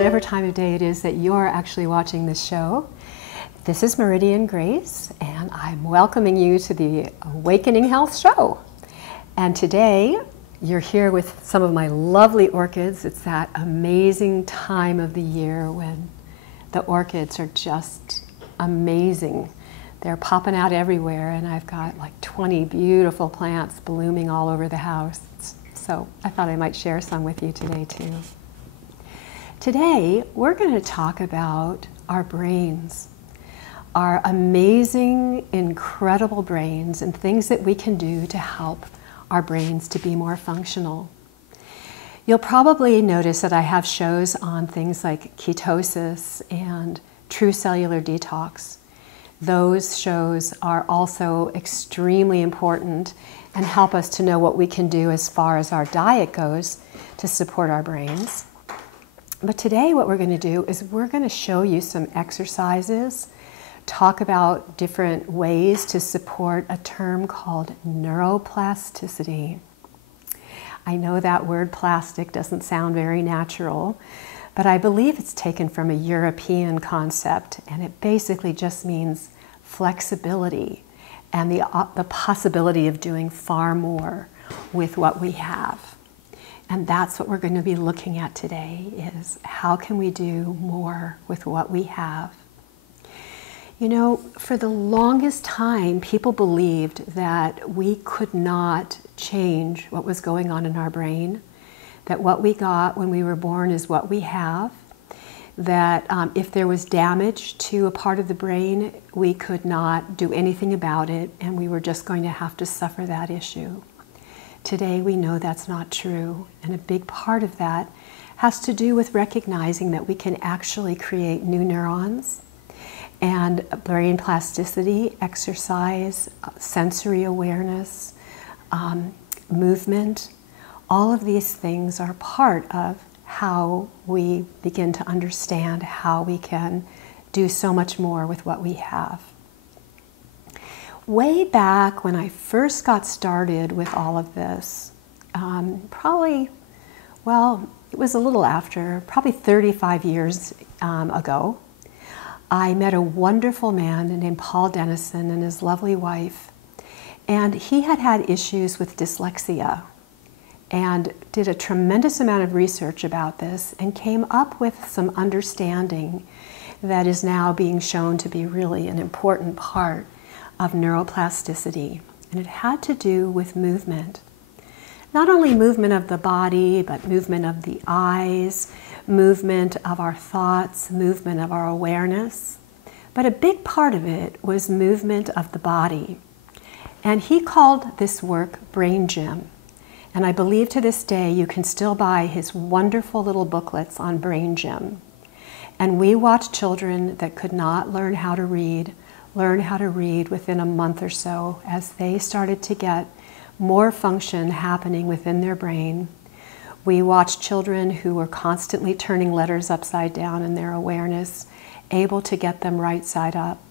whatever time of day it is that you're actually watching this show. This is Meridian Grace, and I'm welcoming you to the Awakening Health Show. And today, you're here with some of my lovely orchids. It's that amazing time of the year when the orchids are just amazing. They're popping out everywhere, and I've got like 20 beautiful plants blooming all over the house. So I thought I might share some with you today too. Today, we're going to talk about our brains. Our amazing, incredible brains and things that we can do to help our brains to be more functional. You'll probably notice that I have shows on things like ketosis and true cellular detox. Those shows are also extremely important and help us to know what we can do as far as our diet goes to support our brains. But today what we're going to do is we're going to show you some exercises, talk about different ways to support a term called neuroplasticity. I know that word plastic doesn't sound very natural, but I believe it's taken from a European concept, and it basically just means flexibility and the possibility of doing far more with what we have. And that's what we're going to be looking at today, is how can we do more with what we have. You know, for the longest time, people believed that we could not change what was going on in our brain, that what we got when we were born is what we have, that if there was damage to a part of the brain, we could not do anything about it, and we were just going to have to suffer that issue. Today, we know that's not true, and a big part of that has to do with recognizing that we can actually create new neurons, and brain plasticity, exercise, sensory awareness, movement. All of these things are part of how we begin to understand how we can do so much more with what we have. Way back when I first got started with all of this, probably, well, it was a little after, probably 35 years ago, I met a wonderful man named Paul Dennison and his lovely wife, and he had had issues with dyslexia and did a tremendous amount of research about this and came up with some understanding that is now being shown to be really an important part of neuroplasticity. And it had to do with movement. Not only movement of the body, but movement of the eyes, movement of our thoughts, movement of our awareness. But a big part of it was movement of the body. And he called this work Brain Gym. And I believe to this day you can still buy his wonderful little booklets on Brain Gym. And we watched children that could not learn how to read within a month or so as they started to get more function happening within their brain. We watched children who were constantly turning letters upside down in their awareness, able to get them right side up.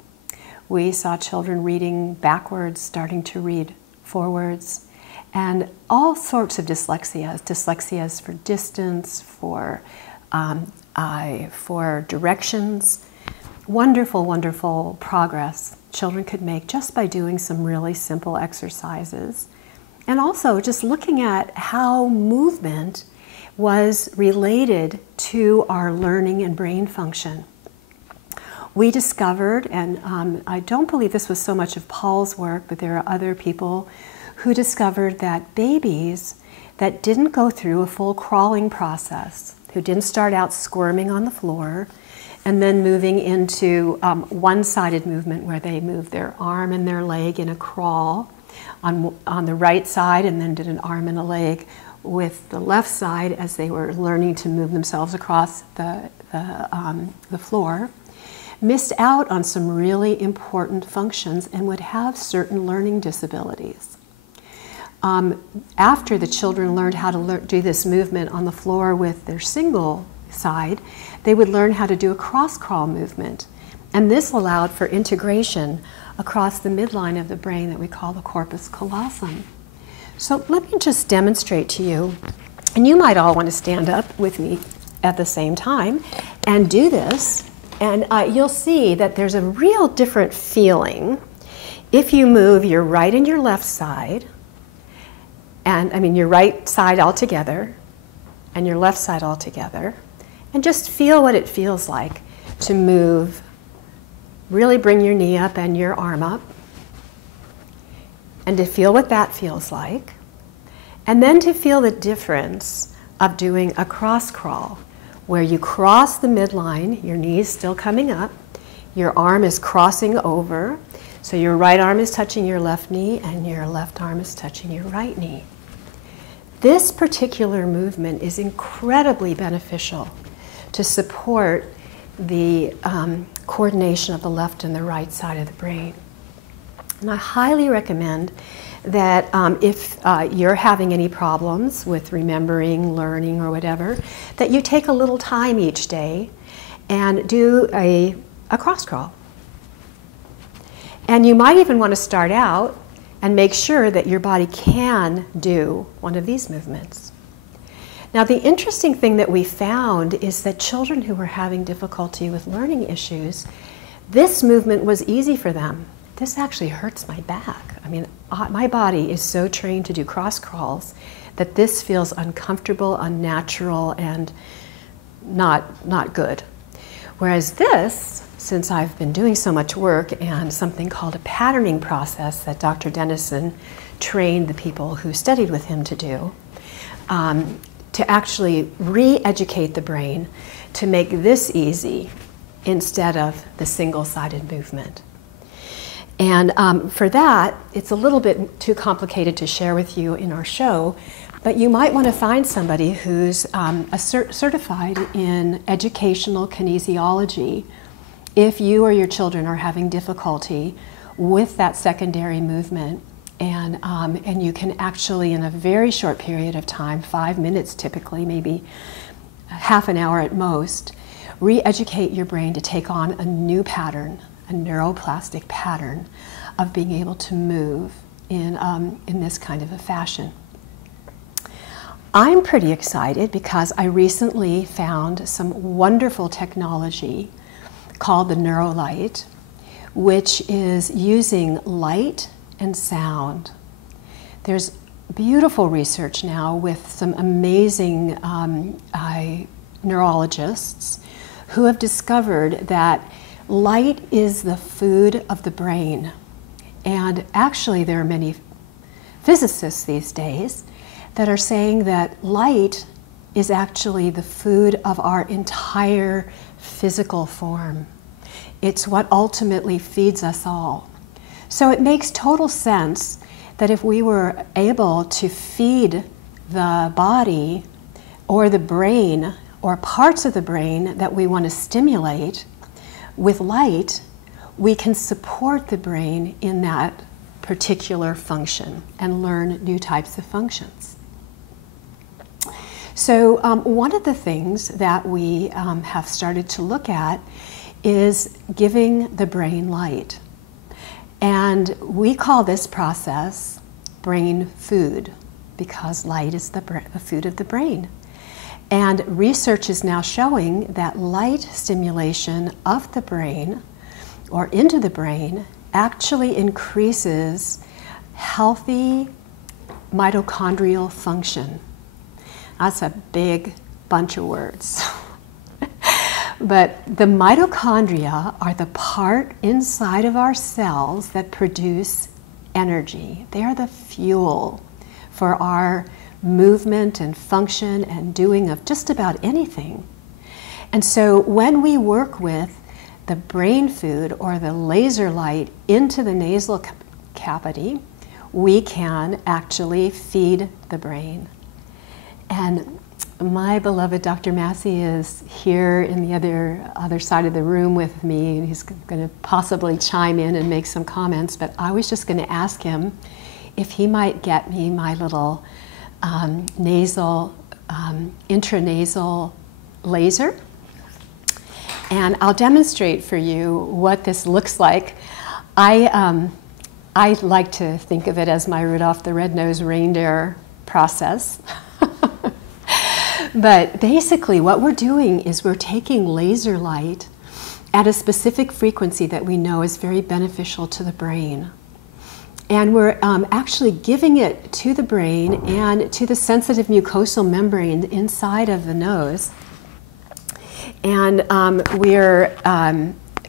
We saw children reading backwards, starting to read forwards, and all sorts of dyslexias. Dyslexias for distance, for directions. Wonderful, wonderful progress children could make just by doing some really simple exercises. And also just looking at how movement was related to our learning and brain function. We discovered, and I don't believe this was so much of Paul's work, but there are other people who discovered that babies that didn't go through a full crawling process, who didn't start out squirming on the floor, and then moving into one-sided movement where they moved their arm and their leg in a crawl on the right side, and then did an arm and a leg with the left side as they were learning to move themselves across the floor, missed out on some really important functions and would have certain learning disabilities. After the children learned how to do this movement on the floor with their single side, they would learn how to do a cross-crawl movement. And this allowed for integration across the midline of the brain that we call the corpus callosum. So let me just demonstrate to you, and you might all want to stand up with me at the same time and do this, and you'll see that there's a real different feeling if you move your right and your left side, and I mean your right side all together and your left side all together, and just feel what it feels like to move. Really bring your knee up and your arm up, and to feel what that feels like, and then to feel the difference of doing a cross crawl, where you cross the midline, your knees still coming up, your arm is crossing over, so your right arm is touching your left knee and your left arm is touching your right knee. This particular movement is incredibly beneficial to support the coordination of the left and the right side of the brain. And I highly recommend that if you're having any problems with remembering, learning, or whatever, that you take a little time each day and do a cross crawl. And you might even want to start out and make sure that your body can do one of these movements. Now, the interesting thing that we found is that children who were having difficulty with learning issues, this movement was easy for them. This actually hurts my back. I mean, my body is so trained to do cross crawls that this feels uncomfortable, unnatural, and not good. Whereas this, since I've been doing so much work and something called a patterning process that Dr. Dennison trained the people who studied with him to do, to actually re-educate the brain to make this easy instead of the single-sided movement. And for that, it's a little bit too complicated to share with you in our show, but you might want to find somebody who's certified in educational kinesiology if you or your children are having difficulty with that secondary movement. And you can actually, in a very short period of time, 5 minutes typically, maybe half an hour at most, re-educate your brain to take on a new pattern, a neuroplastic pattern of being able to move in this kind of a fashion. I'm pretty excited because I recently found some wonderful technology called the NeuroLight, which is using light and sound. There's beautiful research now with some amazing neurologists who have discovered that light is the food of the brain. And actually there are many physicists these days that are saying that light is actually the food of our entire physical form. It's what ultimately feeds us all. So it makes total sense that if we were able to feed the body or the brain or parts of the brain that we want to stimulate with light, we can support the brain in that particular function and learn new types of functions. So one of the things that we have started to look at is giving the brain light. And we call this process brain food because light is the food of the brain. And research is now showing that light stimulation of the brain or into the brain actually increases healthy mitochondrial function. That's a big bunch of words. But the mitochondria are the part inside of our cells that produce energy. They are the fuel for our movement and function and doing of just about anything. And so when we work with the brain food or the laser light into the nasal cavity, we can actually feed the brain. And my beloved Dr. Massey is here in the other side of the room with me, and he's going to possibly chime in and make some comments, but I was just going to ask him if he might get me my little intranasal laser, and I'll demonstrate for you what this looks like. I like to think of it as my Rudolph the Red-Nosed Reindeer process. But basically what we're doing is we're taking laser light at a specific frequency that we know is very beneficial to the brain. And we're actually giving it to the brain and to the sensitive mucosal membrane inside of the nose. And we're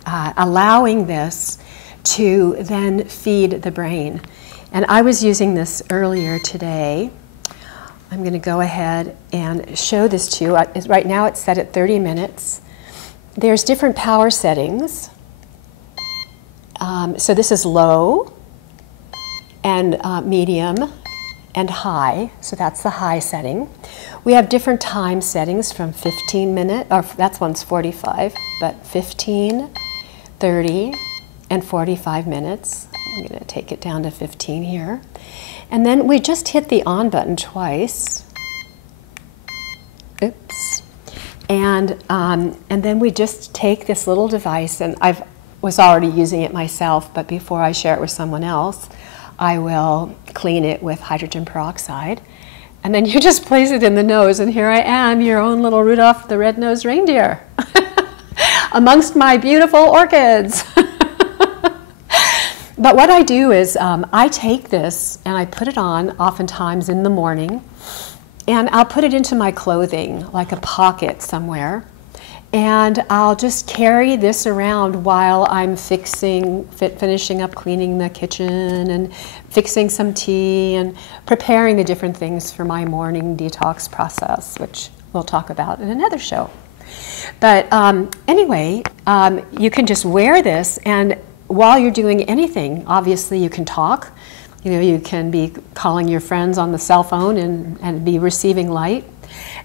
allowing this to then feed the brain. And I was using this earlier today. I'm going to go ahead and show this to you. Right now it's set at 30 minutes. There's different power settings. So this is low and medium and high. So that's the high setting. We have different time settings from 15 minutes, or that one's 45, but 15, 30, and 45 minutes. I'm going to take it down to 15 here. And then we just hit the on button twice. Oops. And then we just take this little device, and I was already using it myself, but before I share it with someone else, I will clean it with hydrogen peroxide. And then you just place it in the nose, and here I am, your own little Rudolph the Red-Nosed Reindeer, amongst my beautiful orchids. But what I do is I take this and I put it on oftentimes in the morning, and I'll put it into my clothing, like a pocket somewhere, and I'll just carry this around while I'm finishing up cleaning the kitchen and fixing some tea and preparing the different things for my morning detox process, which we'll talk about in another show. But anyway, you can just wear this, and while you're doing anything, obviously you can talk. You know, you can be calling your friends on the cell phone and be receiving light.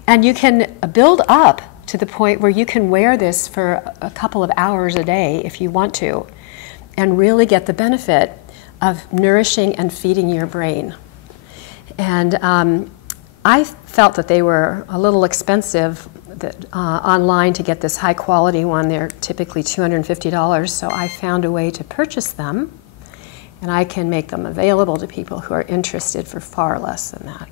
And you can build up to the point where you can wear this for a couple of hours a day if you want to, and really get the benefit of nourishing and feeding your brain. And I felt that they were a little expensive online to get this high quality one. They're typically $250, so I found a way to purchase them, and I can make them available to people who are interested for far less than that.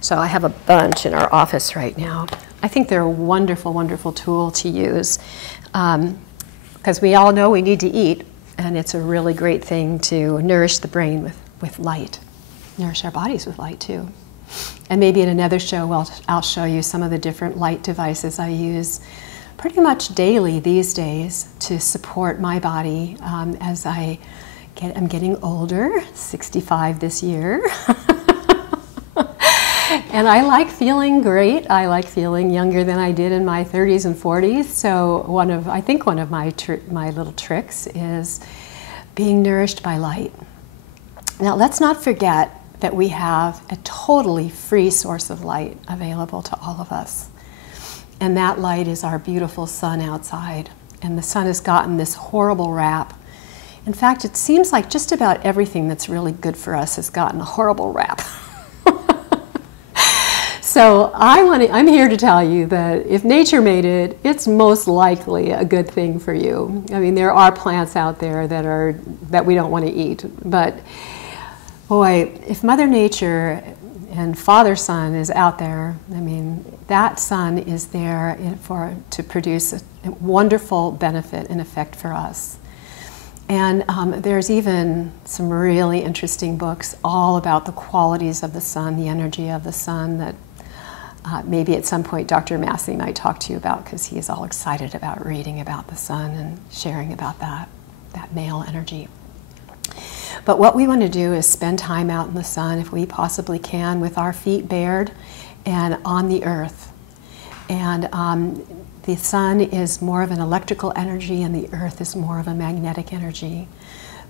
So I have a bunch in our office right now. I think they're a wonderful, wonderful tool to use, because we all know we need to eat, and it's a really great thing to nourish the brain with light, nourish our bodies with light too. And maybe in another show I'll show you some of the different light devices I use pretty much daily these days to support my body as I'm getting older, 65 this year. And I like feeling great. I like feeling younger than I did in my 30s and 40s. So I think one of my little tricks is being nourished by light. Now let's not forget that we have a totally free source of light available to all of us. And that light is our beautiful sun outside. And the sun has gotten this horrible rap. In fact, it seems like just about everything that's really good for us has gotten a horrible rap. So I'm here to tell you that if nature made it, it's most likely a good thing for you. I mean, there are plants out there that we don't want to eat, but boy, if Mother Nature and Father Sun is out there, I mean, that sun is there to produce a wonderful benefit and effect for us. And there's even some really interesting books all about the qualities of the sun, the energy of the sun, that maybe at some point Dr. Massey might talk to you about, because he's all excited about reading about the sun and sharing about that male energy. But what we want to do is spend time out in the sun, if we possibly can, with our feet bared and on the earth. And the sun is more of an electrical energy, and the earth is more of a magnetic energy.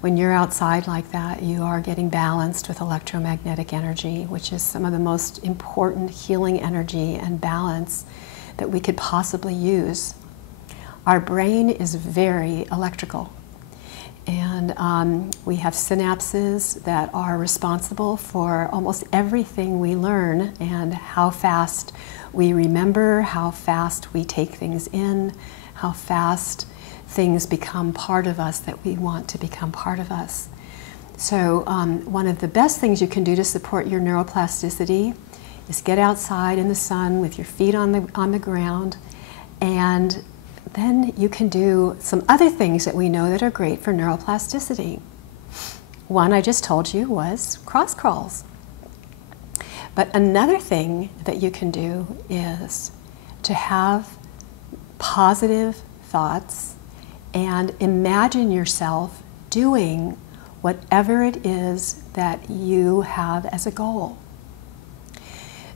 When you're outside like that, you are getting balanced with electromagnetic energy, which is some of the most important healing energy and balance that we could possibly use. Our brain is very electrical. And we have synapses that are responsible for almost everything we learn, and how fast we remember, how fast we take things in, how fast things become part of us that we want to become part of us. So one of the best things you can do to support your neuroplasticity is get outside in the sun with your feet on the ground, and then you can do some other things that we know that are great for neuroplasticity. One I just told you was cross crawls. But another thing that you can do is to have positive thoughts and imagine yourself doing whatever it is that you have as a goal.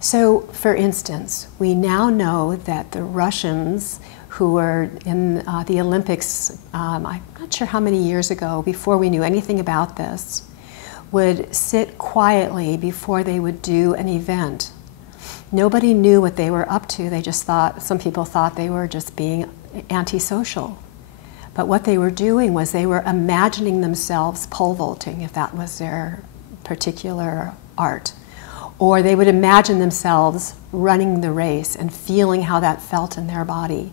So, for instance, we now know that the Russians who were in the Olympics, I'm not sure how many years ago, before we knew anything about this, would sit quietly before they would do an event. Nobody knew what they were up to. They just thought, some people thought they were just being antisocial. But what they were doing was they were imagining themselves pole vaulting, if that was their particular art. Or they would imagine themselves running the race and feeling how that felt in their body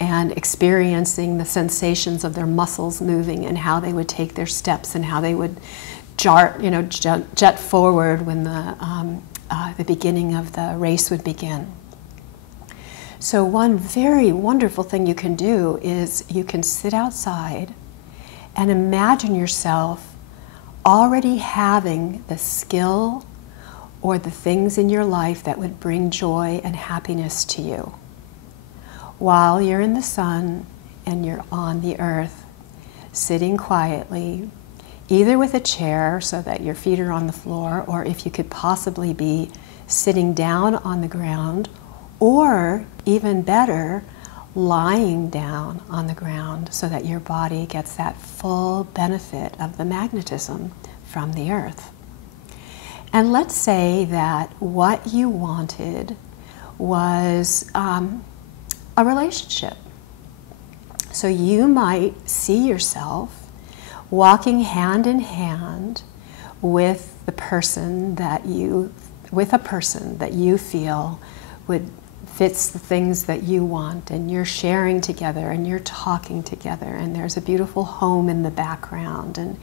and experiencing the sensations of their muscles moving and how they would take their steps and how they would jet forward when the beginning of the race would begin. So one very wonderful thing you can do is you can sit outside and imagine yourself already having the skill or the things in your life that would bring joy and happiness to you while you're in the sun and you're on the earth, sitting quietly, either with a chair so that your feet are on the floor, or if you could possibly be sitting down on the ground, or even better, lying down on the ground so that your body gets that full benefit of the magnetism from the earth. And let's say that what you wanted was a relationship. So you might see yourself walking hand in hand with a person that you feel fits the things that you want, and you're sharing together and you're talking together, and there's a beautiful home in the background, and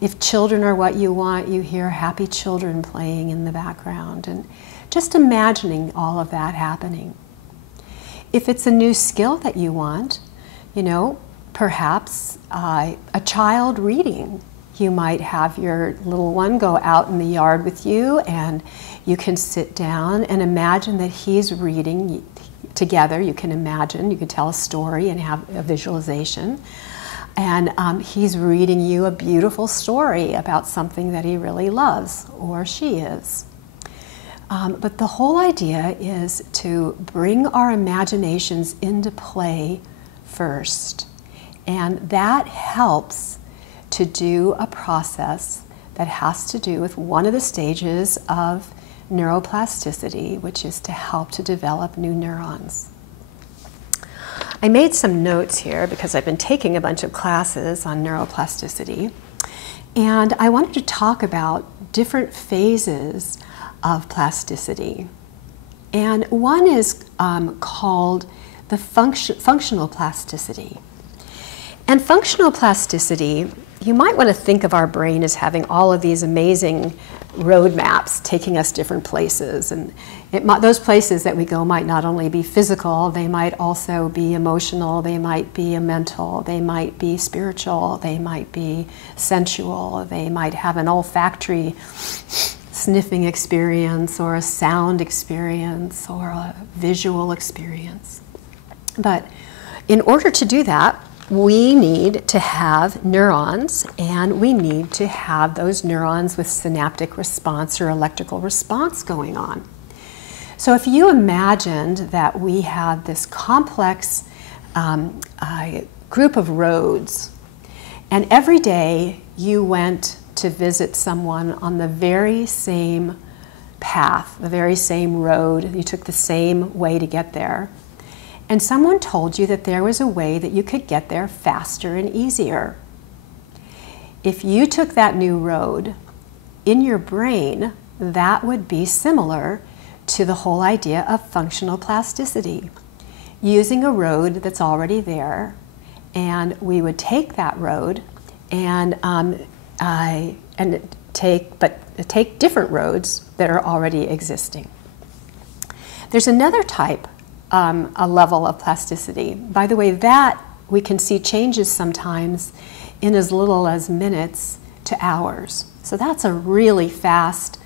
if children are what you want, you hear happy children playing in the background, and just imagining all of that happening. If it's a new skill that you want, perhaps a child reading. You might have your little one go out in the yard with you, and you can sit down and imagine that he's reading together. You can imagine, you can tell a story and have a visualization. And he's reading you a beautiful story about something that he really loves, or she is. But the whole idea is to bring our imaginations into play first. And that helps to do a process that has to do with one of the stages of neuroplasticity, which is to help to develop new neurons. I made some notes here because I've been taking a bunch of classes on neuroplasticity, and I wanted to talk about different phases of plasticity. And one is called the functional plasticity. And functional plasticity, you might want to think of our brain as having all of these amazing roadmaps taking us different places. And those places that we go might not only be physical, they might also be emotional, they might be mental, they might be spiritual, they might be sensual, they might have an olfactory sniffing experience, or a sound experience, or a visual experience. But in order to do that, we need to have neurons, and we need to have those neurons with synaptic response or electrical response going on. So if you imagined that we have this complex group of roads, and every day you went to visit someone on the very same path, the very same road, you took the same way to get there, and someone told you that there was a way that you could get there faster and easier. If you took that new road, in your brain, that would be similar to the whole idea of functional plasticity. Using a road that's already there, and we would take that road and take different roads that are already existing. There's another type, a level of plasticity. By the way, that we can see changes sometimes in as little as minutes to hours. So that's a really fast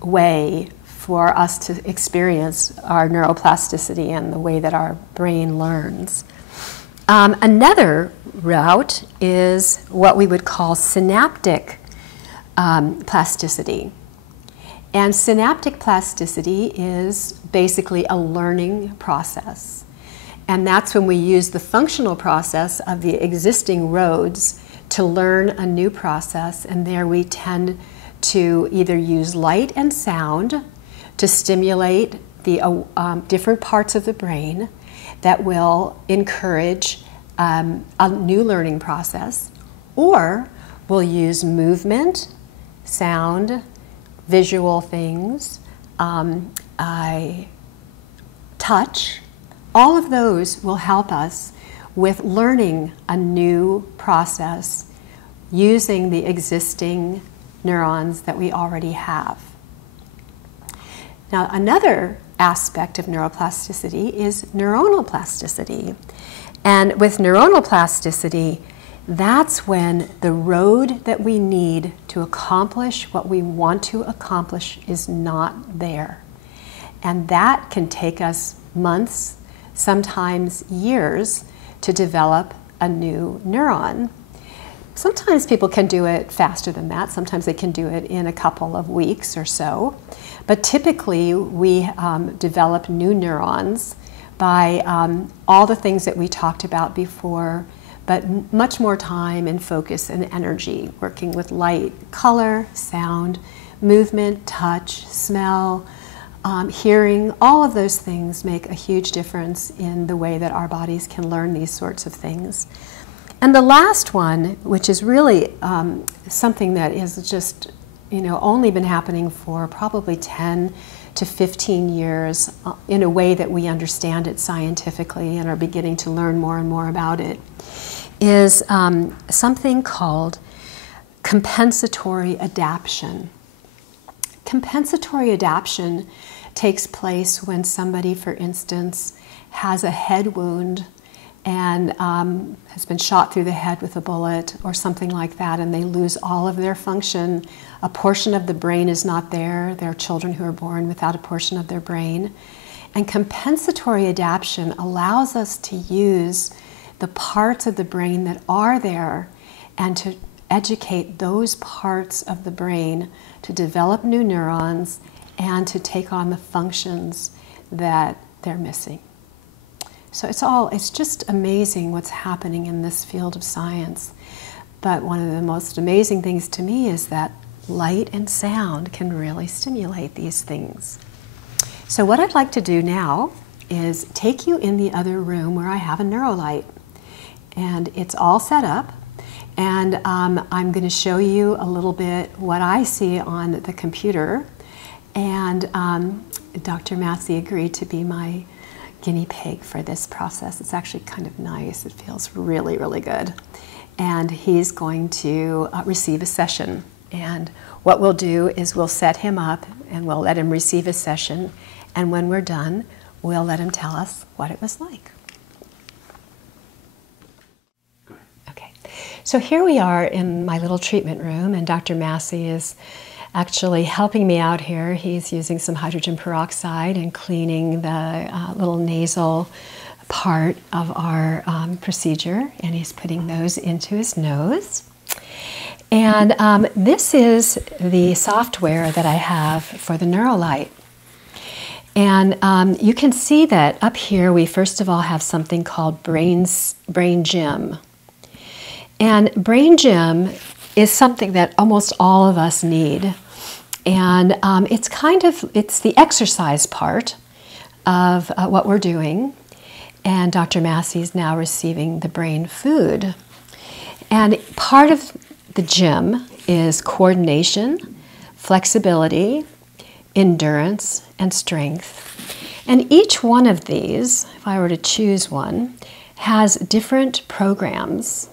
way for us to experience our neuroplasticity and the way that our brain learns. Another route is what we would call synaptic plasticity. And synaptic plasticity is basically a learning process. And that's when we use the functional process of the existing roads to learn a new process. And there we tend to either use light and sound to stimulate the different parts of the brain that will encourage a new learning process, or we'll use movement, sound, visual things, touch. All of those will help us with learning a new process using the existing neurons that we already have. Now, another aspect of neuroplasticity is neuronal plasticity. And with neuronal plasticity, that's when the road that we need to accomplish what we want to accomplish is not there. And that can take us months, sometimes years, to develop a new neuron. Sometimes people can do it faster than that. Sometimes they can do it in a couple of weeks or so. But typically, we develop new neurons by all the things that we talked about before, but much more time and focus and energy, working with light, color, sound, movement, touch, smell, hearing. All of those things make a huge difference in the way that our bodies can learn these sorts of things. And the last one, which is really something that is just, only been happening for probably 10 to 15 years in a way that we understand it scientifically and are beginning to learn more and more about it, is something called compensatory adaptation. Compensatory adaptation takes place when somebody, for instance, has a head wound and has been shot through the head with a bullet or something like that, and they lose all of their function. A portion of the brain is not there. There are children who are born without a portion of their brain. And compensatory adaptation allows us to use the parts of the brain that are there and to educate those parts of the brain to develop new neurons and to take on the functions that they're missing. So it's just amazing what's happening in this field of science. But one of the most amazing things to me is that light and sound can really stimulate these things. So what I'd like to do now is take you in the other room where I have a neurolight. And it's all set up. And I'm going to show you a little bit what I see on the computer. And Dr. Massey agreed to be my guinea pig for this process. It's actually kind of nice. It feels really, really good. And he's going to receive a session. And what we'll do is we'll set him up and we'll let him receive a session. And when we're done, we'll let him tell us what it was like. Okay. So here we are in my little treatment room, and Dr. Massey is actually helping me out here. He's using some hydrogen peroxide and cleaning the little nasal part of our procedure, and he's putting those into his nose. And this is the software that I have for the Neurolight. And you can see that up here we first of all have something called Brain Gym. And Brain Gym is something that almost all of us need. And it's the exercise part of what we're doing. And Dr. Massey is now receiving the brain food. And part of the gym is coordination, flexibility, endurance, and strength. And each one of these, if I were to choose one, has different programs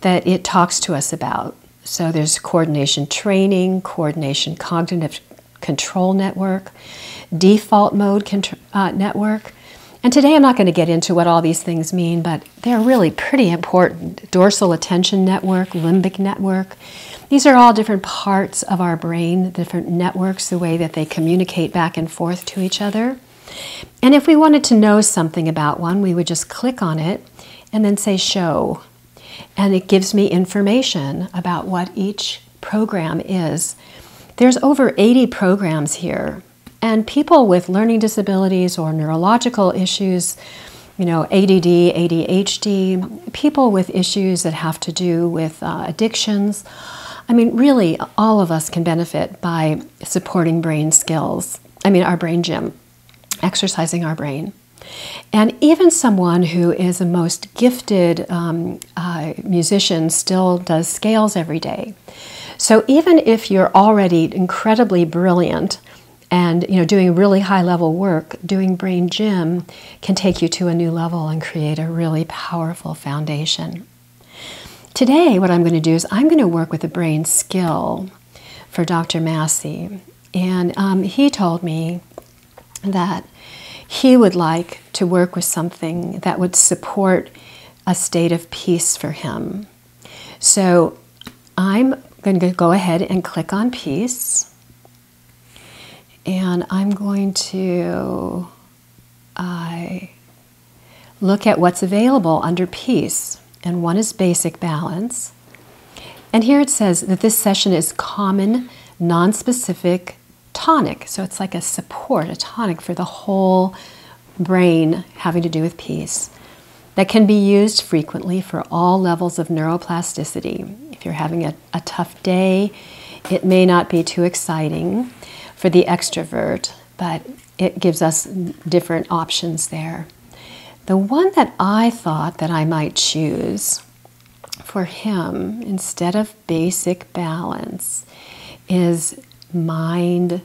that it talks to us about. So there's coordination training, coordination cognitive control network, default mode network. And today I'm not going to get into what all these things mean, but they're really pretty important. Dorsal attention network, limbic network. These are all different parts of our brain, different networks, the way that they communicate back and forth to each other. And if we wanted to know something about one, we would just click on it and then say show. And it gives me information about what each program is. There's over 80 programs here. And people with learning disabilities or neurological issues, you know, ADD, ADHD, people with issues that have to do with addictions, I mean, really, all of us can benefit by supporting brain skills. I mean, our brain gym, exercising our brain. And even someone who is the most gifted musician still does scales every day. So even if you're already incredibly brilliant and doing really high level work, doing brain gym can take you to a new level and create a really powerful foundation. Today, what I'm going to do is I'm going to work with a brain skill for Dr. Massey. And he told me that he would like to work with something that would support a state of peace for him. So I'm going to go ahead and click on peace. And I'm going to look at what's available under peace. And one is basic balance. And here it says that this session is common, non-specific tonic. So it's like a support, a tonic for the whole brain having to do with peace. That can be used frequently for all levels of neuroplasticity. If you're having a tough day, it may not be too exciting for the extrovert, but it gives us different options there. The one that I thought that I might choose for him instead of basic balance is mind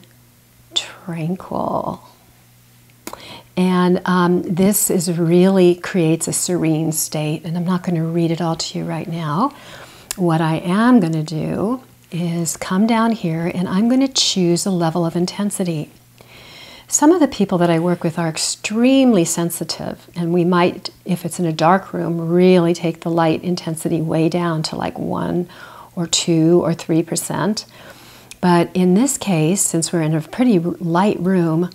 tranquil. And this really creates a serene state, and I'm not going to read it all to you right now. What I am going to do is come down here and I'm going to choose a level of intensity. Some of the people that I work with are extremely sensitive, and we might, if it's in a dark room, really take the light intensity way down to like 1 or 2 or 3%. But in this case, since we're in a pretty light room,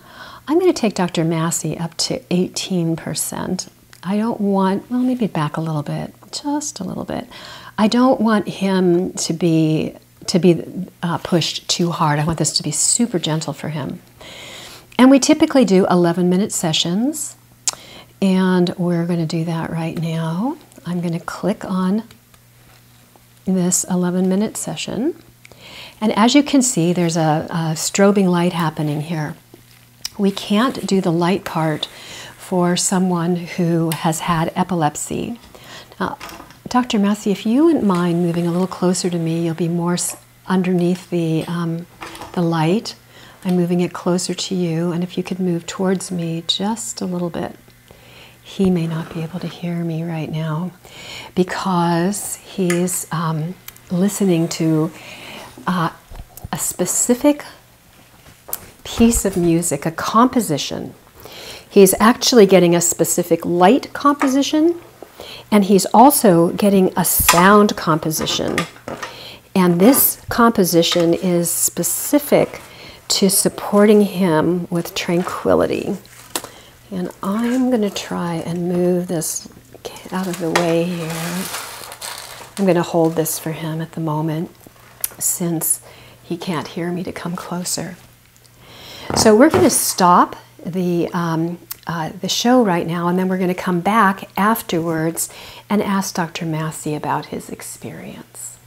I'm going to take Dr. Massey up to 18%. I don't want, well, maybe back a little bit, just a little bit. I don't want him to be pushed too hard. I want this to be super gentle for him. And we typically do 11-minute sessions, and we're going to do that right now. I'm going to click on this 11-minute session. And as you can see, there's a strobing light happening here. We can't do the light part for someone who has had epilepsy. Now, Dr. Massey, if you wouldn't mind moving a little closer to me, you'll be more underneath the light. I'm moving it closer to you, and if you could move towards me just a little bit. He may not be able to hear me right now because he's listening to a specific piece of music, a composition. He's actually getting a specific light composition, and he's also getting a sound composition. And this composition is specific to supporting him with tranquility. And I'm going to try and move this out of the way here. I'm going to hold this for him at the moment since he can't hear me to come closer. So we're going to stop the show right now, and then we're going to come back afterwards and ask Dr. Massey about his experience.